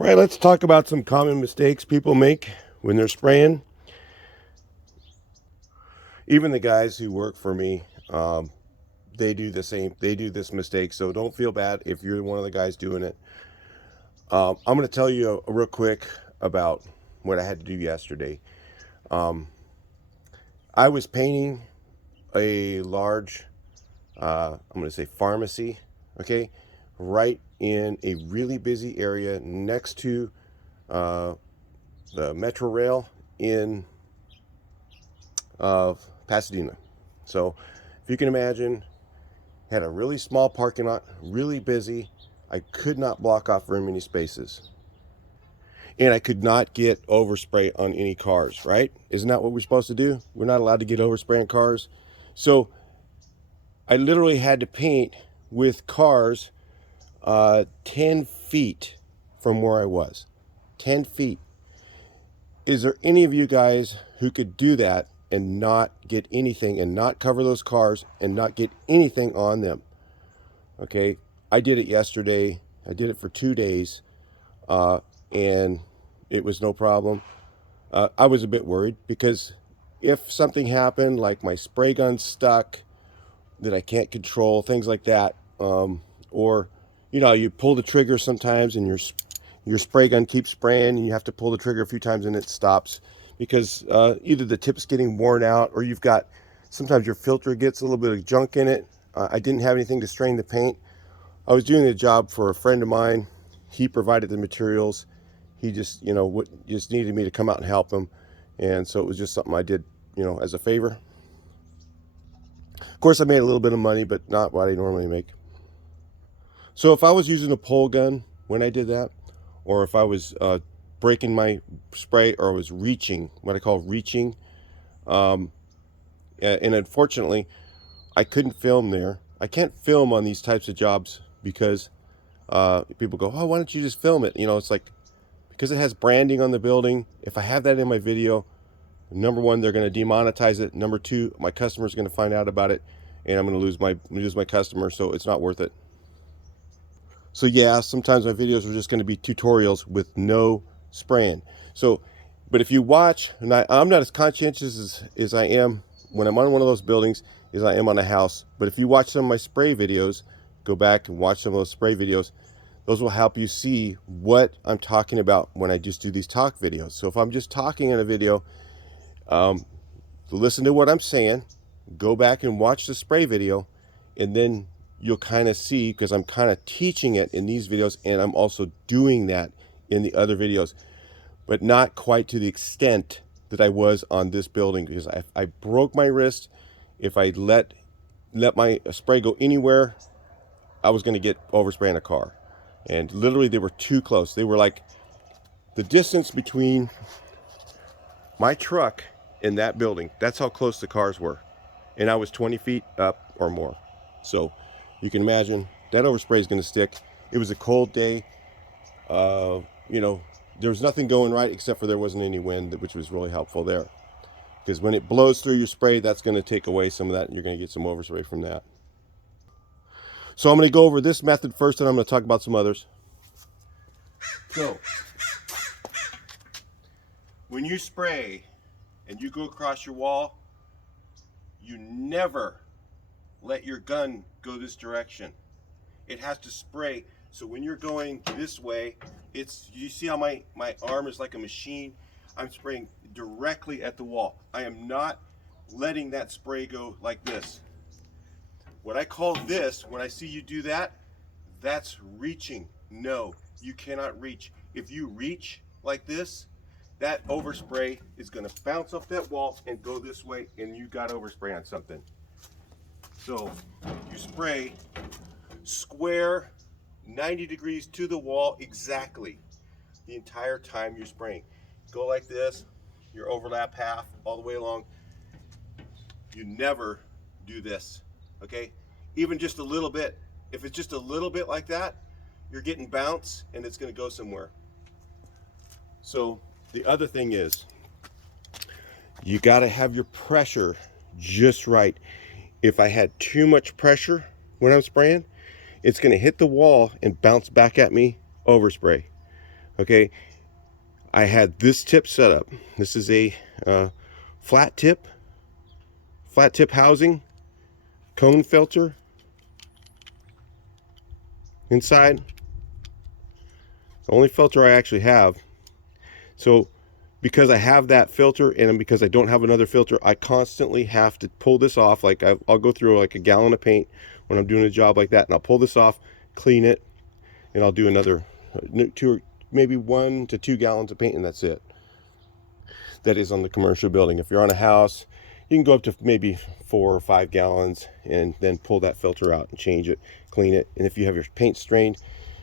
Right, let's talk about some common mistakes people make when they're spraying. Even the guys who work for me, they do the same. They do this mistake. So don't feel bad if you're one of the guys doing it. I'm going to tell you real quick about what I had to do yesterday. I was painting a large, I'm going to say pharmacy, okay, right in a really busy area next to uh, the Metro Rail in Pasadena. So if you can imagine, had a really small parking lot, really busy. I could not block off very many spaces. And I could not get overspray on any cars, right? Isn't that what we're supposed to do? We're not allowed to get overspray on cars. So I literally had to paint with cars 10 feet from where I was. 10 feet. Is there any of you guys who could do that and not get anything and not cover those cars and not get anything on them? Okay, I did it yesterday. I did it for 2 days, and it was no problem. I was a bit worried because if something happened, like my spray gun stuck that I can't control, things like that, or you pull the trigger sometimes and your spray gun keeps spraying and you have to pull the trigger a few times and it stops because either the tip's getting worn out or you've got sometimes your filter gets a little bit of junk in it. I didn't have anything to strain the paint. I was doing a job for a friend of mine. He provided the materials. He just, just needed me to come out and help him. And so it was just something I did, as a favor. Of course, I made a little bit of money, but not what I normally make. So if I was using a pole gun when I did that, or if I was breaking my spray or I was reaching, what I call reaching, and unfortunately, I couldn't film there. I can't film on these types of jobs because people go, oh, why don't you just film it? It's like, because it has branding on the building. If I have that in my video, number one, they're going to demonetize it. Number two, my customer's going to find out about it, and I'm going to lose my customer. So it's not worth it. So yeah, sometimes my videos are just going to be tutorials with no spraying. So, but if you watch, and I'm not as conscientious as I am when I'm on one of those buildings as I am on a house. But if you watch some of my spray videos, go back and watch some of those spray videos. Those will help you see what I'm talking about when I just do these talk videos. So if I'm just talking in a video, listen to what I'm saying, go back and watch the spray video, and then you'll kind of see, because I'm kind of teaching it in these videos, and I'm also doing that in the other videos, but not quite to the extent that I was on this building, because I broke my wrist. If I let my spray go anywhere, I was going to get overspray in a car. And literally they were too close. They were like the distance between my truck and that building. That's how close the cars were. And I was 20 feet up or more. So you can imagine that overspray is going to stick. It was a cold day. There was nothing going right except for there wasn't any wind, which was really helpful there. Because when it blows through your spray, that's going to take away some of that and you're going to get some overspray from that. So I'm going to go over this method first and I'm going to talk about some others. So when you spray and you go across your wall, you never let your gun go this direction. It has to spray. So when you're going this way, you see how my arm is like a machine? I'm spraying directly at the wall. I am not letting that spray go like this. What I call this, when I see you do that, that's reaching. No, you cannot reach. If you reach like this, that overspray is going to bounce off that wall and go this way, and you got overspray on something. So you spray square 90 degrees to the wall exactly the entire time you're spraying. Go like this, your overlap half all the way along. You never do this, okay? Even just a little bit. If it's just a little bit like that, you're getting bounce and it's going to go somewhere. So the other thing is, you got to have your pressure just right. If I had too much pressure when I'm spraying, it's going to hit the wall and bounce back at me, overspray. Okay, I had this tip set up. This is a flat tip housing, cone filter inside. The only filter I actually have. So because I have that filter and because I don't have another filter, I constantly have to pull this off. Like I'll go through like a gallon of paint when I'm doing a job like that, and I'll pull this off, clean it, and I'll do another maybe 1 to 2 gallons of paint, and that's it. That is on the commercial building. If you're on a house, you can go up to maybe 4 or 5 gallons and then pull that filter out and change it, clean it. And if you have your paint strained,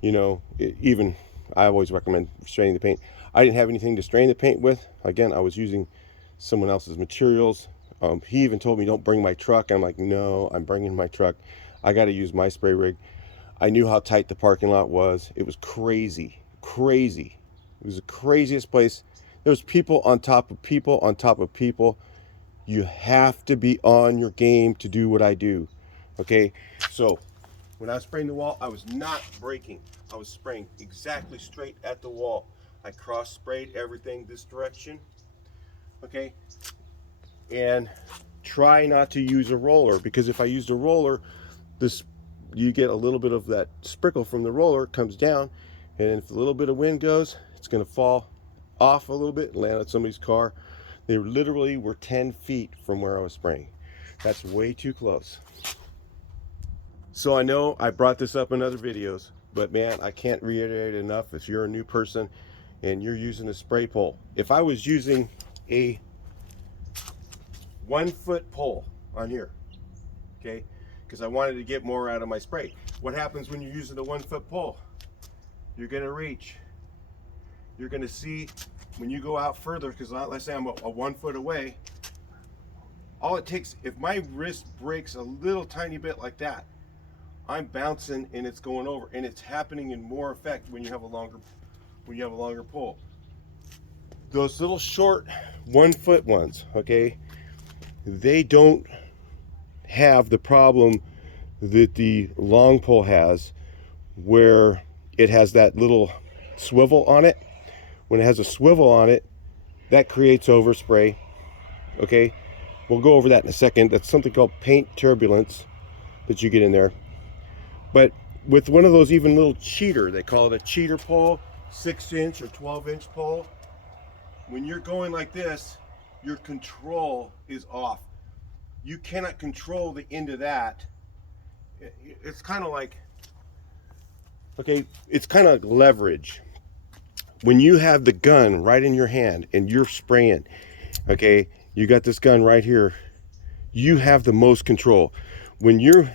you know, even I always recommend straining the paint. I didn't have anything to strain the paint with. Again, I was using someone else's materials. He even told me don't bring my truck. I'm like, no, I'm bringing my truck. I got to use my spray rig. I knew how tight the parking lot was. It was crazy. It was the craziest place. There's people on top of people on top of people. You have to be on your game to do what I do. Okay, so when I was spraying the wall, I was not braking. I was spraying exactly straight at the wall. I cross sprayed everything this direction. Okay, and try not to use a roller, because if I used a roller, you get a little bit of that sprinkle from the roller comes down, and if a little bit of wind goes, it's going to fall off a little bit and land on somebody's car. They literally were 10 feet from where I was spraying. That's way too close. So I know I brought this up in other videos, but man, I can't reiterate it enough. If you're a new person and you're using a spray pole, if I was using a 1-foot pole on here, okay, because I wanted to get more out of my spray. What happens when you're using a 1-foot pole? You're going to reach. You're going to see when you go out further, because let's say I'm a 1 foot away, all it takes, if my wrist breaks a little tiny bit like that, I'm bouncing and it's going over, and it's happening in more effect when you have a longer pole. Those little short 1-foot ones, okay, they don't have the problem that the long pole has, where it has that little swivel on it. When it has a swivel on it, that creates overspray. Okay, we'll go over that in a second. That's something called paint turbulence that you get in there. But with one of those even little cheater, they call it a cheater pole, 6-inch or 12-inch pole, when you're going like this, your control is off. You cannot control the end of that. It's kind of like, okay, it's kind of like leverage. When you have the gun right in your hand and you're spraying, okay, you got this gun right here, you have the most control. When you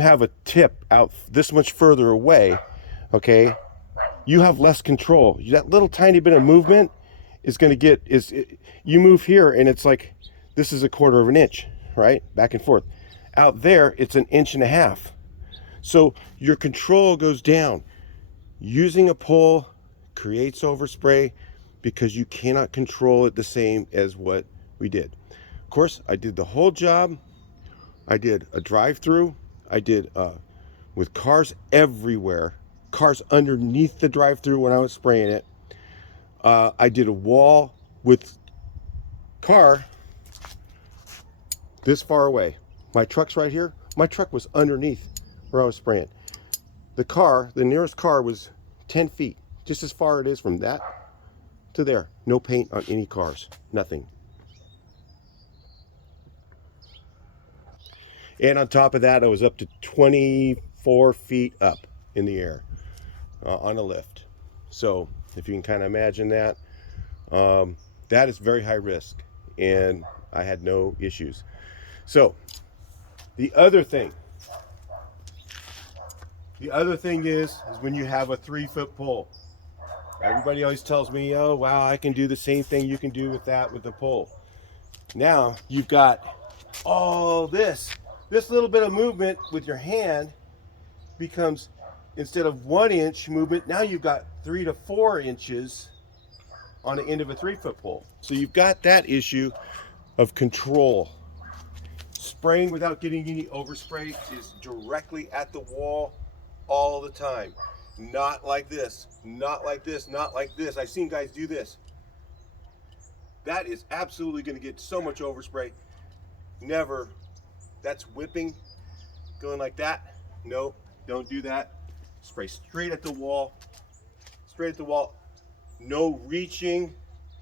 have a tip out this much further away, okay, you have less control. That little tiny bit of movement is going to you move here and it's like, this is 1/4 of an inch, right? Back and forth. Out there, it's 1.5 inches. So your control goes down. Using a pole creates overspray because you cannot control it the same as what we did. Of course, I did the whole job. I did a drive-through. I did with cars everywhere, cars underneath the drive-through when I was spraying it. I did a wall with car this far away. My truck's right here. My truck was underneath where I was spraying. The nearest car was 10 feet, just as far it is from that to there. No paint on any cars, nothing. And on top of that, I was up to 24 feet up in the air on a lift. So if you can kind of imagine that, that is very high risk, and I had no issues. So the other thing is when you have a 3-foot pole. Everybody always tells me, oh, wow, I can do the same thing you can do with that with the pole. Now you've got all this little bit of movement with your hand becomes, instead of 1 inch movement, now you've got 3 to 4 inches on the end of a 3-foot pole. So you've got that issue of control. Spraying without getting any overspray is directly at the wall all the time. Not like this, not like this, not like this. I've seen guys do this. That is absolutely going to get so much overspray. Never. That's whipping, going like that. No, don't do that. Spray straight at the wall, straight at the wall. No reaching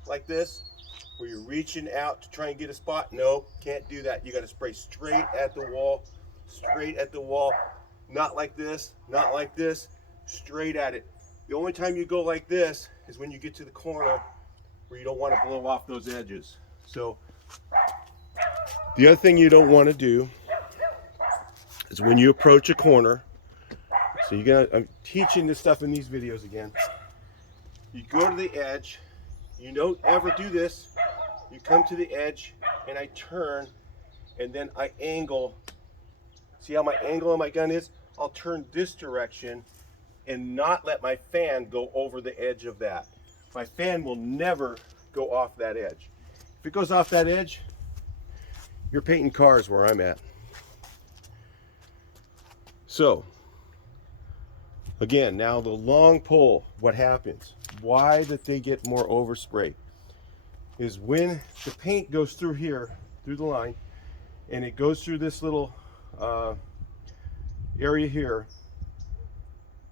like this, where you're reaching out to try and get a spot. No, can't do that. You got to spray straight at the wall, straight at the wall. Not like this, not like this, straight at it. The only time you go like this is when you get to the corner where you don't want to blow off those edges. So the other thing you don't want to do is when you approach a corner, so you're gonna, I'm teaching this stuff in these videos again. You go to the edge, you don't ever do this. You come to the edge and I turn and then I angle. See how my angle on my gun is? I'll turn this direction and not let my fan go over the edge of that. My fan will never go off that edge. If it goes off that edge, you're painting cars where I'm at. So, again, now the long pole, what happens? Why that they get more overspray is when the paint goes through here, through the line, and it goes through this little area here,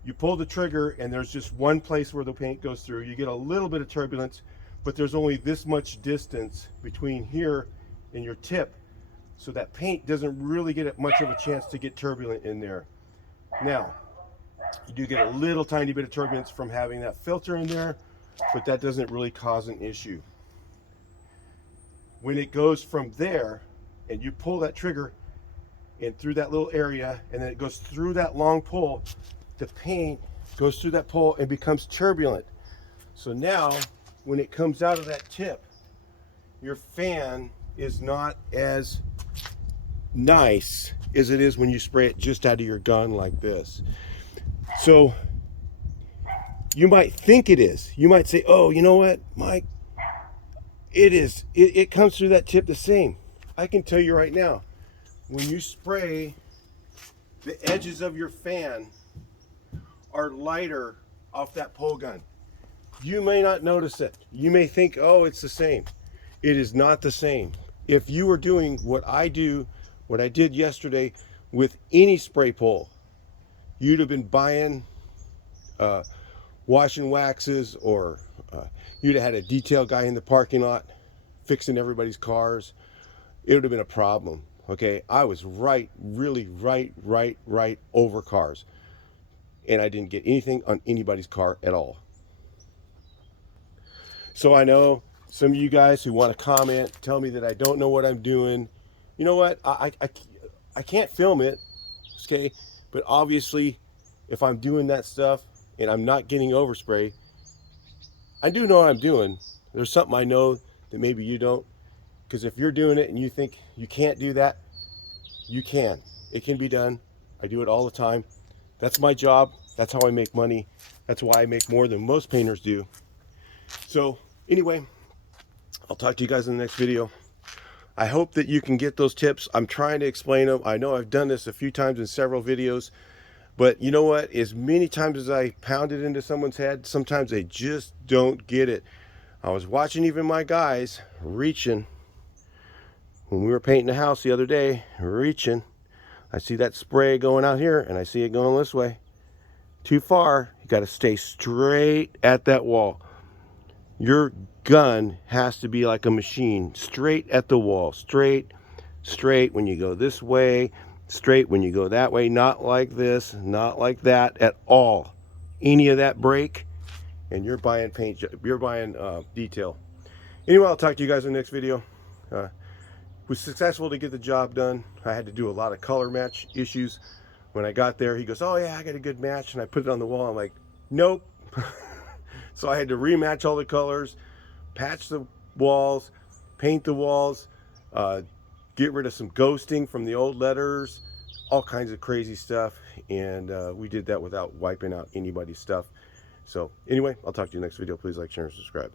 you pull the trigger and there's just one place where the paint goes through. You get a little bit of turbulence, but there's only this much distance between here and your tip, so that paint doesn't really get much of a chance to get turbulent in there. Now, you do get a little tiny bit of turbulence from having that filter in there, but that doesn't really cause an issue. When it goes from there and you pull that trigger and through that little area, and then it goes through that long pole, the paint goes through that pole and becomes turbulent. So now when it comes out of that tip, your fan is not as nice as it is when you spray it just out of your gun like this. So you might think it is. You might say, oh, you know what, Mike? It is. It comes through that tip the same. I can tell you right now, when you spray, the edges of your fan are lighter off that pole gun. You may not notice it. You may think, oh, it's the same. It is not the same. If you were doing what I do, what I did yesterday with any spray pole, you'd have been buying wash and waxes, or you'd have had a detail guy in the parking lot fixing everybody's cars. It would have been a problem. Okay, I was really right over cars, and I didn't get anything on anybody's car at all. So I know some of you guys who want to comment, tell me that I don't know what I'm doing. You know what? I can't film it, okay? But obviously, if I'm doing that stuff and I'm not getting overspray, I do know what I'm doing. There's something I know that maybe you don't. Because if you're doing it and you think you can't do that, you can. It can be done. I do it all the time. That's my job. That's how I make money. That's why I make more than most painters do. So anyway, I'll talk to you guys in the next video. I hope that you can get those tips. I'm trying to explain them. I know I've done this a few times in several videos, but you know what? As many times as I pound it into someone's head, sometimes they just don't get it. I was watching even my guys reaching. When we were painting the house the other day, reaching, I see that spray going out here and I see it going this way. Too far. You got to stay straight at that wall. Your gun has to be like a machine, straight at the wall, straight when you go this way, straight when you go that way, not like this, not like that at all. Any of that break, and you're buying paint, you're buying detail. Anyway, I'll talk to you guys in the next video. Was successful to get the job done. I had to do a lot of color match issues. When I got there, he goes, oh yeah, I got a good match, and I put it on the wall. I'm like, nope. So I had to rematch all the colors, patch the walls, paint the walls, get rid of some ghosting from the old letters, all kinds of crazy stuff. And we did that without wiping out anybody's stuff. So anyway, I'll talk to you next video. Please like, share, and subscribe.